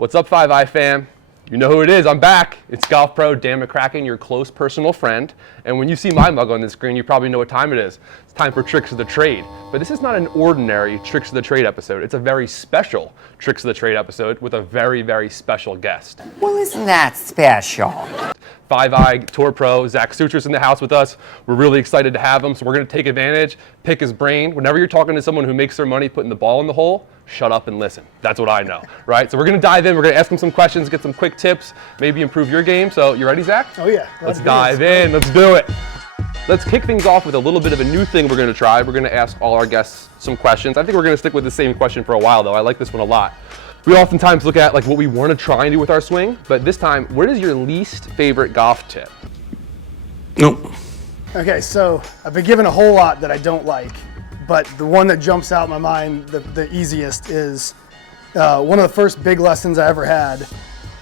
What's up, 5i fam? You know who it is. I'm back. It's golf pro Dan McCracken, your close personal friend. And when you see my mug on the screen, you probably know what time it is. It's time for Tricks of the Trade. But this is not an ordinary Tricks of the Trade episode. It's a very special Tricks of the Trade episode with a very, very special guest. Well, isn't that special? 5i Tour Pro, Zack Sucher's in the house with us. We're really excited to have him, so we're going to take advantage, pick his brain. Whenever you're talking to someone who makes their money putting the ball in the hole, shut up and listen. That's what I know, right? So we're going to dive in. We're going to ask him some questions, get some quick tips, maybe improve your game. So you ready, Zach? Oh, yeah. Let's dive in. Let's do it. Let's kick things off with a little bit of a new thing we're going to try. We're going to ask all our guests some questions. I think we're going to stick with the same question for a while, though. I like this one a lot. We oftentimes look at like what we want to try and do with our swing, but this time, what is your least favorite golf tip? Nope. Okay, so I've been given a whole lot that I don't like, but the one that jumps out in my mind the easiest is one of the first big lessons I ever had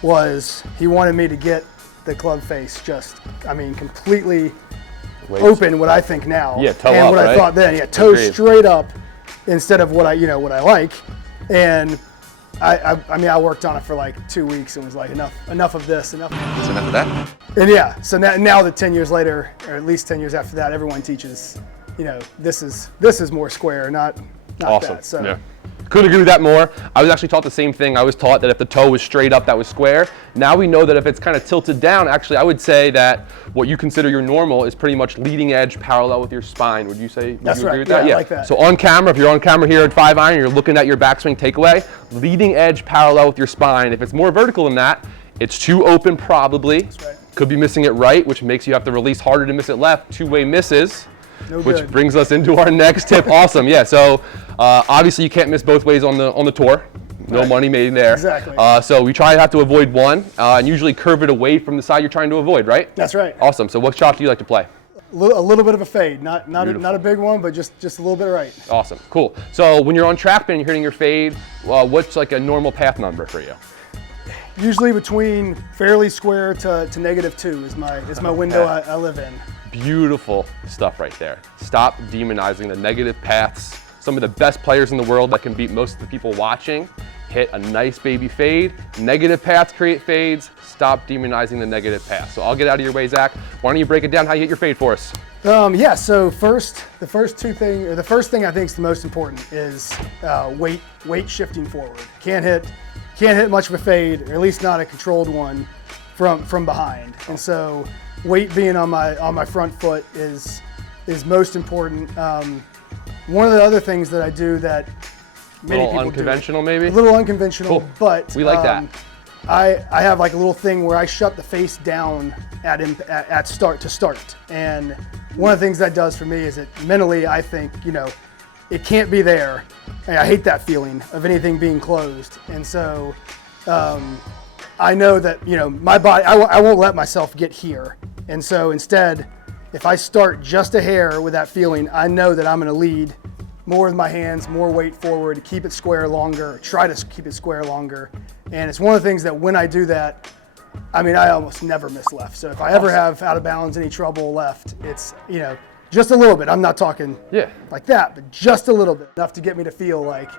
was he wanted me to get the club face just, completely open, what I think now. Yeah, toe and up, what I right? thought then. Yeah, toe Agreed. straight up instead of what I like. And I worked on it for like 2 weeks and was like, enough of this, enough. That's enough of that? And yeah, so now that 10 years later, or at least 10 years after that, everyone teaches, this is more square, not Awesome. that. So. Yeah. Couldn't agree with that more. I was actually taught the same thing. I was taught that if the toe was straight up, that was square. Now we know that if it's kind of tilted down, actually, I would say that what you consider your normal is pretty much leading edge parallel with your spine. Would you say? That's you agree right. with that? Yeah, I like that. So on camera, if you're on camera here at 5i and you're looking at your backswing takeaway, leading edge parallel with your spine. If it's more vertical than that, it's too open probably. That's right. Could be missing it right, which makes you have to release harder to miss it left. Two-way misses. No Which good. brings us into our next tip. Awesome, yeah. So obviously you can't miss both ways on the tour. No Right. money made there. Exactly. So we try to have to avoid one, and usually curve it away from the side you're trying to avoid, right? That's right. Awesome. So what shot do you like to play? A little bit of a fade, not Beautiful. a big one, but just a little bit right. Awesome, cool. So when you're on track pin and you're hitting your fade, what's like a normal path number for you? Usually between fairly square to -2 is my window I live in. Beautiful stuff right there. Stop demonizing the negative paths. Some of the best players in the world that can beat most of the people watching hit a nice baby fade. Negative paths create fades. Stop demonizing the negative path. So I'll get out of your way, Zach. Why don't you break it down how you hit your fade for us? Yeah. So the first thing I think is the most important is weight shifting forward. Can't hit much of a fade, or at least not a controlled one from behind. And so weight being on my front foot is most important. One of the other things that I do that many people unconventional, do, maybe? a little unconventional, Cool. but We like that. I have like a little thing where I shut the face down at start to start. And one of the things that does for me is that mentally I think, it can't be there. And I hate that feeling of anything being closed. And so I know that, my body, I won't let myself get here. And so instead, if I start just a hair with that feeling, I know that I'm going to lead more with my hands, more weight forward, keep it square longer, try to keep it square longer. And it's one of the things that when I do that, I almost never miss left. So if I ever have out of bounds any trouble left, it's, just a little bit. I'm not talking like that, but just a little bit, enough to get me to feel like,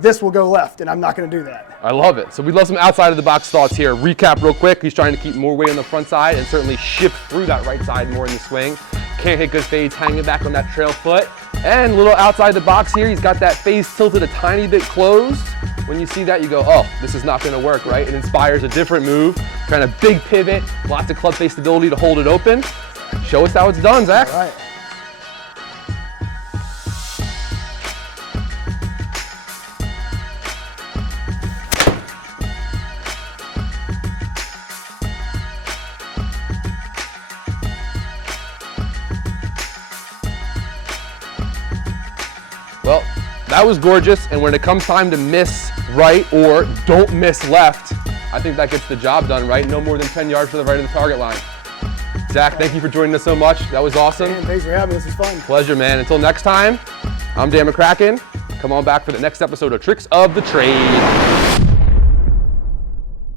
this will go left, and I'm not going to do that. I love it. So we'd love some outside of the box thoughts here. Recap real quick. He's trying to keep more weight on the front side and certainly shift through that right side more in the swing. Can't hit good fades, hanging back on that trail foot. And a little outside the box here. He's got that face tilted a tiny bit closed. When you see that, you go, oh, this is not going to work, right? It inspires a different move. Kind of big pivot, lots of club face stability to hold it open. Show us how it's done, Zach. All right. Well, that was gorgeous, and when it comes time to miss right or don't miss left, I think that gets the job done, right? No more than 10 yards to the right of the target line. Zach, thank you for joining us so much. That was awesome. Man, thanks for having me. This was fun. Pleasure, man. Until next time, I'm Dan McCracken. Come on back for the next episode of Tricks of the Trade.